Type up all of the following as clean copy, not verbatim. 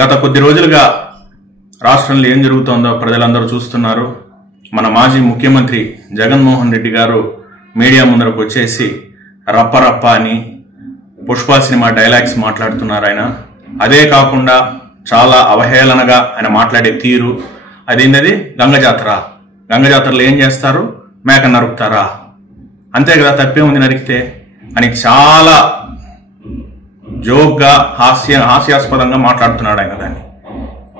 గత కొద్ది రోజులుగా రాష్ట్రంలో ఏం జరుగుతోందో ప్రజలందరూ చూస్తున్నారు. మన మాజీ ముఖ్యమంత్రి జగన్మోహన్ రెడ్డి గారు మీడియా ముందరకు వచ్చేసి రప్ప రప్ప అని పుష్ప సినిమా డైలాగ్స్ మాట్లాడుతున్నారు ఆయన. అదే కాకుండా చాలా అవహేళనగా ఆయన మాట్లాడే తీరు, అదేంటది గంగ జాతరలో ఏం చేస్తారు, మేక నరుకుతారా, అంతే కదా, తప్పే ఉంది నరికితే అని చాలా జోక్గా హాస్యాస్పదంగా మాట్లాడుతున్నాడు ఆయన. దాన్ని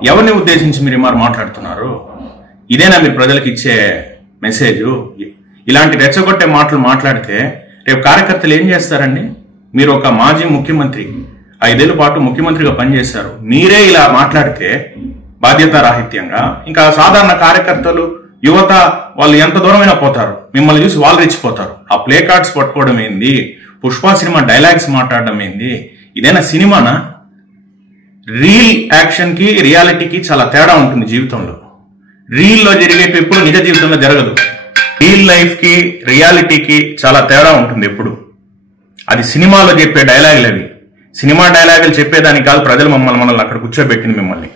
ఎవరిని ఉద్దేశించి మీరు మరి మాట్లాడుతున్నారు? ఇదేనా మీరు ప్రజలకు ఇచ్చే మెసేజ్? ఇలాంటి రెచ్చగొట్టే మాటలు మాట్లాడితే రేపు కార్యకర్తలు ఏం చేస్తారండి? మీరు ఒక మాజీ ముఖ్యమంత్రి, 5 ఏళ్ల పాటు ముఖ్యమంత్రిగా పనిచేశారు. మీరే ఇలా మాట్లాడితే బాధ్యతారాహిత్యంగా, ఇంకా సాధారణ కార్యకర్తలు, యువత వాళ్ళు ఎంత దూరమైనా పోతారు, మిమ్మల్ని చూసి వాళ్ళు రెచ్చిపోతారు. ఆ ప్లే కార్డ్స్ పట్టుకోవడం ఏంది, పుష్ప సినిమా డైలాగ్స్ మాట్లాడడం ఏంది? ఇదేనా సినిమానా? రీల్ యాక్షన్ కి రియాలిటీకి చాలా తేడా ఉంటుంది జీవితంలో. రీల్లో జరిగేవి ఎప్పుడు నిజ జీవితంలో జరగదు. రియల్ లైఫ్ కి రియాలిటీకి చాలా తేడా ఉంటుంది ఎప్పుడు. అది సినిమాలో చెప్పే డైలాగులు అవి. సినిమా డైలాగులు చెప్పేదానికి కాదు ప్రజలు మనల్ని అక్కడ కూర్చోబెట్టింది. మిమ్మల్ని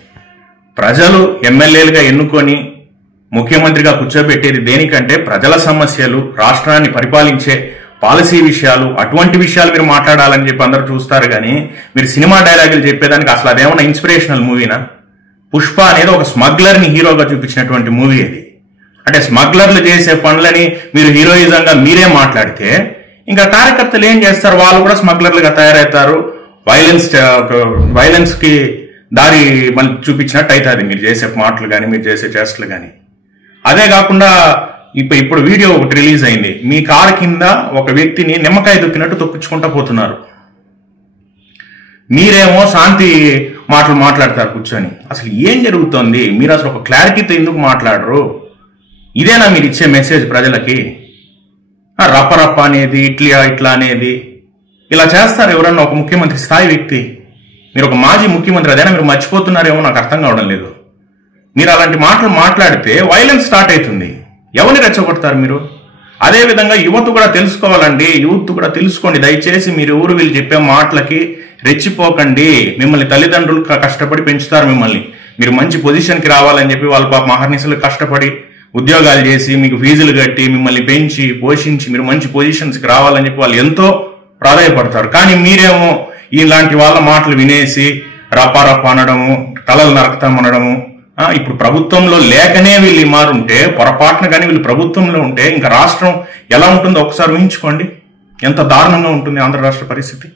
ప్రజలు ఎమ్మెల్యేలుగా ఎన్నుకొని ముఖ్యమంత్రిగా కూర్చోబెట్టేది దేనికంటే ప్రజల సమస్యలు, రాష్ట్రాన్ని పరిపాలించే పాలసీ విషయాలు, అటువంటి విషయాలు మీరు మాట్లాడాలని చెప్పి అందరూ చూస్తారు. కానీ మీరు సినిమా డైలాగులు చెప్పేదానికి అసలు అదేమన్నా ఇన్స్పిరేషనల్ మూవీనా? పుష్ప అనేది ఒక స్మగ్లర్ని హీరోగా చూపించినటువంటి మూవీ అది. అంటే స్మగ్లర్లు చేసే పనులని మీరు హీరోయిజంగా మీరే మాట్లాడితే ఇంకా కార్యకర్తలు ఏం చేస్తారు? వాళ్ళు కూడా స్మగ్లర్లుగా తయారవుతారు. వైలెన్స్ కి దారి మళ్ళీ చూపించినట్టు అవుతుంది మీరు చేసే మాటలు కానీ, మీరు చేసే చేష్టలు కానీ. అదే కాకుండా ఇప్పుడు వీడియో ఒకటి రిలీజ్ అయింది. మీ కారు కింద ఒక వ్యక్తిని నిమ్మకాయ తొక్కినట్టు తొక్కించుకుంటా పోతున్నారు. మీరేమో శాంతి మాటలు మాట్లాడతారు కూర్చొని. అసలు ఏం జరుగుతోంది? మీరు అసలు ఒక క్లారిటీతో ఎందుకు మాట్లాడరు? ఇదేనా మీరు ఇచ్చే మెసేజ్ ప్రజలకి? రప్ప రప్ప అనేది, ఇట్లా అనేది, ఇలా చేస్తారు ఎవరన్నా ఒక ముఖ్యమంత్రి స్థాయి వ్యక్తి? మీరు ఒక మాజీ ముఖ్యమంత్రి, అదేనా మీరు మర్చిపోతున్నారేమో నాకు అర్థం కావడం లేదు. మీరు అలాంటి మాటలు మాట్లాడితే వైలెన్స్ స్టార్ట్ అవుతుంది. ఎవరిని రెచ్చగొడతారు మీరు? అదేవిధంగా యువత కూడా తెలుసుకోవాలండి. యూత్ కూడా తెలుసుకోండి దయచేసి. మీరు వీళ్ళు చెప్పే మాటలకి రెచ్చిపోకండి. మిమ్మల్ని తల్లిదండ్రులు కష్టపడి పెంచుతారు. మిమ్మల్ని మీరు మంచి పొజిషన్కి రావాలని చెప్పి వాళ్ళు పాప మహర్నిశలు కష్టపడి ఉద్యోగాలు చేసి మీకు ఫీజులు కట్టి మిమ్మల్ని పెంచి పోషించి మీరు మంచి పొజిషన్స్కి రావాలని చెప్పి వాళ్ళు ఎంతో ప్రాధాయపడతారు. కానీ మీరేమో ఇలాంటి వాళ్ళ మాటలు వినేసి రప్ప అనడము, తలలు నరకతామనడము. ఇప్పుడు ప్రభుత్వంలో లేకనే వీళ్ళు మారుంటే, పొరపాటున కానీ వీళ్ళు ప్రభుత్వంలో ఉంటే ఇంకా రాష్ట్రం ఎలా ఉంటుందో ఒకసారి ఊహించుకోండి. ఎంత దారుణంగా ఉంటుంది ఆంధ్ర రాష్ట్ర పరిస్థితి.